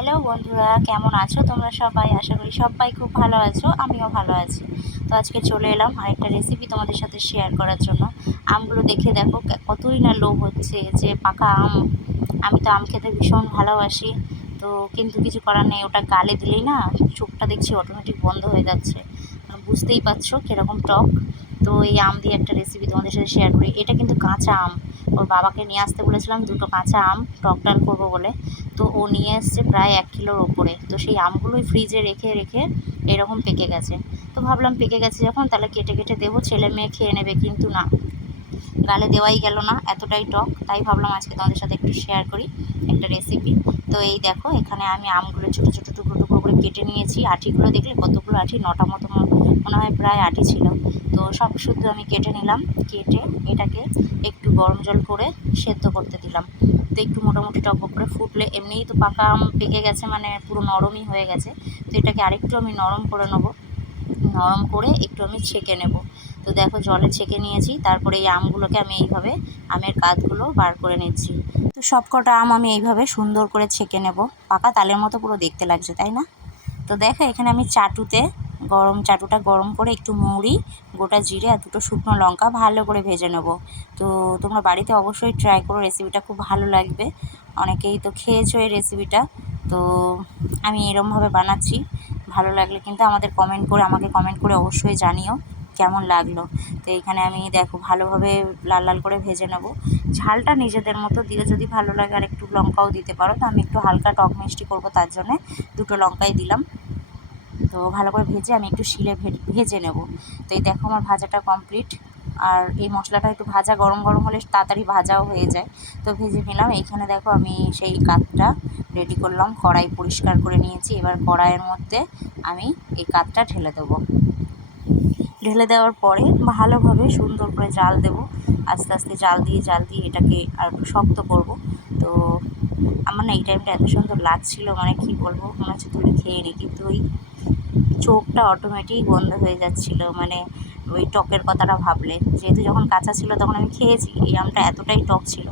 Hello বন্ধুরা, কেমন আছো? তোমরা সবাই? আশা করি সবাই খুব ভালো আছো, আমিও ভালো আছি। তো আজকে চলে এলাম আরেকটা রেসিপি তোমাদের সাথে শেয়ার করার জন্য। আমগুলো দেখে দেখো কতই না লোভ হচ্ছে যে পাকা আম। আমি তো আম খেতে ভীষণ ভালোবাসি। তো কিন্তু কিছু করার নেই, ওটা গালে দিলেই না চোখটা দেখছি অটোমেটিক বন্ধ হয়ে যাচ্ছে। বুঝতেই পারছ কীরকম টক। তো এই আম দিয়ে একটা রেসিপি তোমাদের সাথে শেয়ার করি। এটা কিন্তু কাঁচা আম। ওর বাবাকে নিয়ে আসতে বলেছিলাম, দুটো কাঁচা আম, টক ডাল করব বলে। তো ও নিয়ে এসছে প্রায় এক কিলোর ওপরে। তো সেই আমগুলোই ফ্রিজে রেখে রেখে এরকম পেকে গেছে। তো ভাবলাম পেকে গেছে যখন, তাহলে কেটে কেটে দেবো, ছেলে মেয়ে খেয়ে নেবে কিন্তু না। গালে দেওয়াই গেল না, এতটাই টক, তাই ভাবলাম আজকে তোমাদের সাথে একটু শেয়ার করি একটা রেসিপি তো এই দেখো, এখানে আমি আমগুলো ছোটো ছোটো টুকরো করে কেটে নিয়েছি। আঠিগুলো দেখলে কতগুলো আঠি? নটা মতো মনে হয় প্রায় আঠি ছিল। তো সব শুদ্ধ আমি কেটে নিলাম। কেটে এটাকে একটু গরম জল করে সেদ্ধ করতে দিলাম। তো একটু মোটামুটি টক করে ফুটলে এমনিই তো পাকা আম পেকে গেছে মানে পুরো নরমই হয়ে গেছে। তো এটাকে আরেকটু আমি নরম করে নেব। নরম করে একটু আমি ছেঁকে নেব। তো দেখো জলে ছেঁকে নিয়েছি। তারপরে এই আমগুলোকে আমি এইভাবে আমের কাতগুলো বার করে নিচ্ছি। তো সব কটা আম আমি এইভাবে সুন্দর করে ছেঁকে নেব। পাকা তালের মতো পুরো দেখতে লাগছে, তাই না? তো দেখো, এখানে আমি চাটুতে গরম, চাটুটা গরম করে একটু মুড়ি, গোটা জিরে আর দুটো শুকনো লঙ্কা ভালো করে ভেজে নেব। তো তোমরা বাড়িতে অবশ্যই ট্রাই করো রেসিপিটা খুব ভালো লাগবে। অনেকেই তো খেয়েছো এই রেসিপিটা তো আমি এরমভাবে বানাচ্ছি, ভালো লাগলে কিন্তু আমাদের কমেন্ট করে, আমাকে কমেন্ট করে অবশ্যই জানিও কেমন লাগল। তো এখানে আমি দেখো, ভালোভাবে লাল লাল করে ভেজে নেব। ঝালটা নিজেদের মতো দিয়ে যদি ভালো লাগে আর একটু লঙ্কাও দিতে পারো, তো আমি একটু হালকা টক মিষ্টি করব তার জন্যে। দুটো লঙ্কাই দিলাম। তো ভালো করে ভেজে আমি একটু শিলে ভেজে নেব। তো এই দেখো আমার ভাজাটা কমপ্লিট আর এই মশলাটা একটু ভাজা, গরম গরম হলে তাড়াতাড়ি ভাজাও হয়ে যায়। তো ভেজে নিলাম। এইখানে দেখো আমি সেই কাতটা রেডি করলাম। কড়াই পরিষ্কার করে নিয়েছি। এবার কড়াইয়ের মধ্যে আমি এই কাতটা ঢেলে দেবো। ঢেলে দেওয়ার পরে ভালোভাবে সুন্দর করে জাল দেব। আস্তে আস্তে জাল দিয়ে জাল দিয়ে এটাকে আর শক্ত করব। তো আমার না এই টাইমটা এত সুন্দর লাগছিল মানে কি বলব, মনে হচ্ছে তুমি খেয়ে নি কিন্তু ওই চোখটা অটোমেটিক বন্ধ হয়ে যাচ্ছিল মানে ওই টকের কথাটা ভাবলে। যেহেতু যখন কাঁচা ছিল তখন আমি খেয়েছি, এই আমটা এতটাই টক ছিল।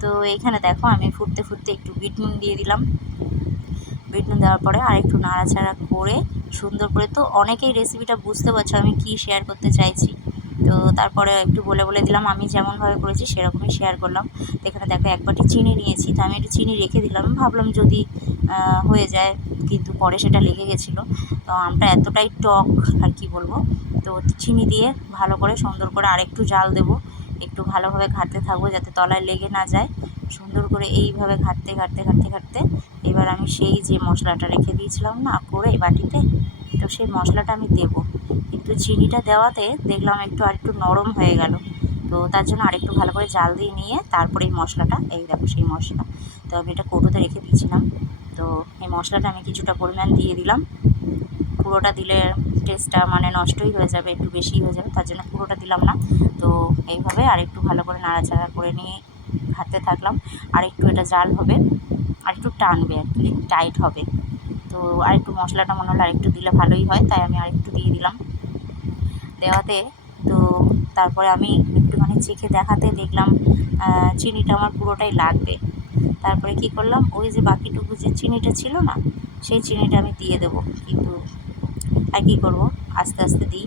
তো এইখানে দেখো, আমি ফুটতে ফুটতে একটু বিট নুন দিয়ে দিলাম। বিট নুন দেওয়ার পরে আর একটু নাড়াচাড়া করে, সুন্দর করে তো অনেকেই রেসিপিটা বুঝতে পারছ, আমি কি শেয়ার করতে চাইছি। তো তারপরে একটু বলে বলে দিলাম, আমি যেমনভাবে করেছি সেরকমই শেয়ার করলাম। তো এখানে দেখো, এক বাটি চিনি নিয়েছি, তো আমি একটু চিনি রেখে দিলাম। ভাবলাম যদি হয়ে যায়, কিন্তু পরে সেটা লেগে গেছিল। তো আমটা এতটাই টক, আর কি বলব? তো চিনি দিয়ে ভালো করে সুন্দর করে আরেকটু জাল দেবো। একটু ভালোভাবে ঘাটতে থাকব যাতে তলায় লেগে না যায়। সুন্দর করে এইভাবে ঘাটতে ঘাটতে ঘাটতে ঘাটতে এবার আমি সেই যে মশলাটা রেখে দিয়েছিলাম না, করে বাটিতে, তো সেই মশলাটা আমি দেবো। কিন্তু চিনিটা দেওয়াতে দেখলাম একটু আর একটু নরম হয়ে গেল। তো তার জন্য আরেকটু ভালো করে জাল দিয়ে নিয়ে তারপরে এই মশলাটা, এই দেখো সেই মশলা। তো আমি এটা কৌটোতে রেখে দিয়েছিলাম। তো এই মশলাটা আমি কিছুটা পরিমাণ দিয়ে দিলাম। পুরোটা দিলে টেস্টটা মানে নষ্টই হয়ে যাবে, একটু বেশি হয়ে যাবে, তার জন্য পুরোটা দিলাম না। তো এইভাবে আর একটু ভালো করে নাড়াচাড়া করে নিয়ে ঘাটতে থাকলাম। আর একটু এটা জাল হবে, আর একটু টানবে আর কি টাইট হবে। তো আর একটু মশলাটা মনে হলো আরেকটু দিলে ভালোই হয়, তাই আমি আরেকটু দিয়ে দিলাম। দেওয়াতে। তো তারপরে আমি একটুখানি চেখে দেখাতে দেখলাম চিনিটা আমার পুরোটাই লাগবে। তারপরে কি করলাম, ওই যে বাকিটুকু যে চিনিটা ছিল না, সেই চিনিটা আমি দিয়ে দেবো। কিন্তু আর কী করব, আস্তে আস্তে দিই।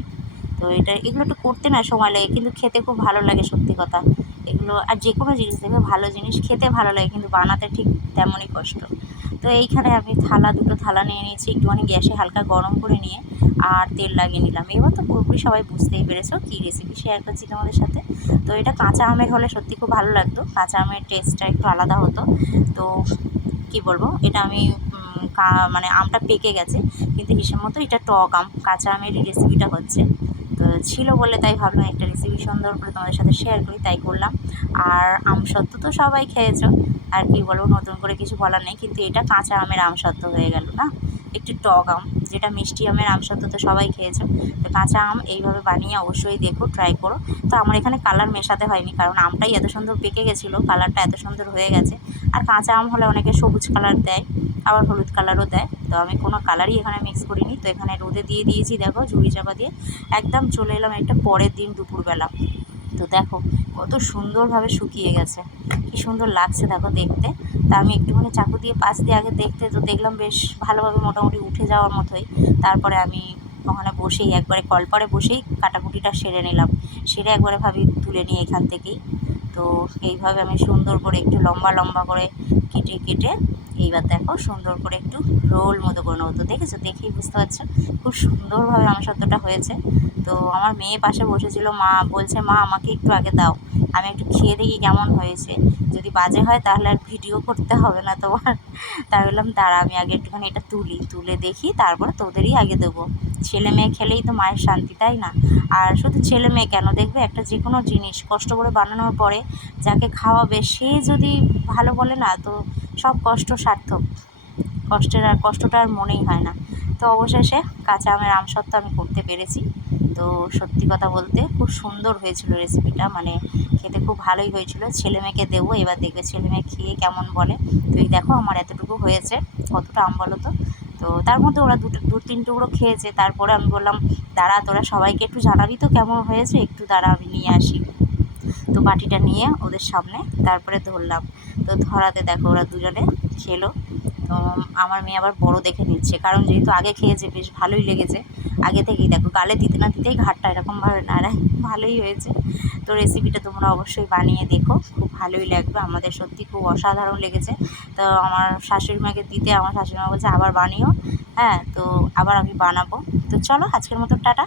তো এটা, এগুলো একটু করতে না সময় লাগে, কিন্তু খেতে খুব ভালো লাগে সত্যি কথা। এগুলো, আর যে কোনো জিনিস দেখবে, ভালো জিনিস খেতে ভালো লাগে, কিন্তু বানাতে ঠিক তেমনই কষ্ট। তো এইখানে আমি থালা, দুটো থালা নিয়ে নিয়েছি, একটুখানি গ্যাসে হালকা গরম করে নিয়ে, আর তেল লাগিয়ে নিলাম। এবার তো পুরোপুরি সবাই বুঝতেই পেরেছ কী রেসিপি শেয়ার করছি তোমাদের সাথে। তো এটা কাঁচা আমের হলে সত্যি খুব ভালো লাগতো। কাঁচা আমের টেস্টটা একটু আলাদা হতো। তো কি বলব, এটা আমি মানে আমটা পেকে গেছে। কিন্তু হিসেব মতো এটা টক আম, কাঁচা আমের রেসিপিটা হচ্ছে। তো ছিল বলে তাই ভাবলাম একটা রেসিপি সুন্দর করে তোমাদের সাথে শেয়ার করি, তাই করলাম। আর আম সত্ত্ব তো সবাই খেয়েছ। আর কি বলব, নতুন করে কিছু বলার নেই, কিন্তু এটা কাঁচা আমের আমসত্ত্ব হয়ে গেল, না? একটু টক আম, যেটা মিষ্টি আমের আমসত্ত্ব তো সবাই খেয়েছে। তো কাঁচা আম এইভাবে বানিয়ে অবশ্যই দেখো ট্রাই করো। তো আমার এখানে কালার মেশাতে হয়নি, কারণ আমটাই এত সুন্দর পেকে গেছিল কালারটা এত সুন্দর হয়ে গেছে। আর কাঁচা আম হলে অনেকে সবুজ কালার দেয়, আবার হলুদ কালারও দেয়। তো আমি কোনো কালারই এখানে মিক্স করিনি। তো এখানে রোদে দিয়ে দিয়েছি, দেখো, ঝুড়ি চাপা দিয়ে। একদম চলে এলাম একটা পরের দিন দুপুরবেলা। তো দেখো, কত সুন্দরভাবে শুকিয়ে গেছে। কি সুন্দর লাগছে দেখো দেখতে। তা আমি একটুখানি চাকু দিয়ে পাশ দিয়ে আগে দেখতে তো দেখলাম বেশ ভালোভাবে মোটামুটি উঠে যাওয়ার মতোই। তারপরে আমি ওখানে বসেই একবারে কলপারে বসেই কাটাকুটিটা সেরে নিলাম। সেরে একবারে ভাবি তুলে নিই এখান থেকেই। তো এইভাবে আমি সুন্দর করে একটু লম্বা লম্বা করে কেটে কেটে এইবার দেখো সুন্দর করে একটু রোল মতো করে নেব। তো দেখেছ? দেখেই বুঝতে পারছ? খুব সুন্দরভাবে আমসত্ত্বটা হয়েছে। তো আমার মেয়ে পাশে বসেছিল, মা বলছে, মা, আমাকে একটু আগে দাও। আমি একটু খেয়ে দেখি কেমন হয়েছে। যদি বাজে হয় তাহলে আর ভিডিও করতে হবে না তোমার। তাই বললাম, দাঁড়া, আমি আগে একটুখানি এটা তুলি। তুলে দেখি, তারপরে তোদেরই আগে দেবো। ছেলে মেয়ে খেলেই তো মায়ের শান্তি, তাই না? আর শুধু ছেলে মেয়ে কেন? দেখবে একটা যে কোনো জিনিস কষ্ট করে বানানোর পরে যাকে খাওয়াবে, সে যদি ভালো বলে না, তো সব কষ্ট সার্থক। কষ্টের আর কষ্টটা আর মনেই হয় না। তো অবশেষে কাঁচা আমের আমসত্ত্ব আমি করতে পেরেছি। তো সত্যি কথা বলতে খুব সুন্দর হয়েছিল রেসিপিটা মানে খেতে খুব ভালোই হয়েছিল। ছেলে মেয়েকে দেবো, এবার দেখবে ছেলে মেয়ে খেয়ে কেমন বলে। তো এই দেখো আমার এতটুকু হয়েছে। কতটা আম বলো তো? তো তার মধ্যে ওরা দুটো, দু, তিন টুকরো খেয়েছে। তারপরে আমি বললাম, দাঁড়া, তোরা সবাইকে একটু জানাবি তো কেমন হয়েছে? একটু দাঁড়া, আমি নিয়ে আসি। তো বাটিটা নিয়ে ওদের সামনে তারপরে ধরলাম। তো ধরাতে দেখো ওরা দুজনে খেলো। তো আমার মেয়ে আবার বড় দেখে নিচ্ছে। কারণ যেহেতু আগে খেয়েছে, বেশ ভালোই লেগেছে। আগে থেকেই দেখো, গালে দিতে না দিতেই ঘাটটা এরকমভাবে নাড়ায়। ভালোই হয়েছে। তো রেসিপিটা তোমরা অবশ্যই বানিয়ে দেখো। খুব ভালোই লাগবে। আমাদের সত্যি খুব অসাধারণ লেগেছে। তো আমার শাশুড়ি মাকে দিতে আমার শাশুড়ি মা বলছে, আবার বানিও। হ্যাঁ তো আবার আমি বানাবো। তো চলো, আজকের মতো টাটা।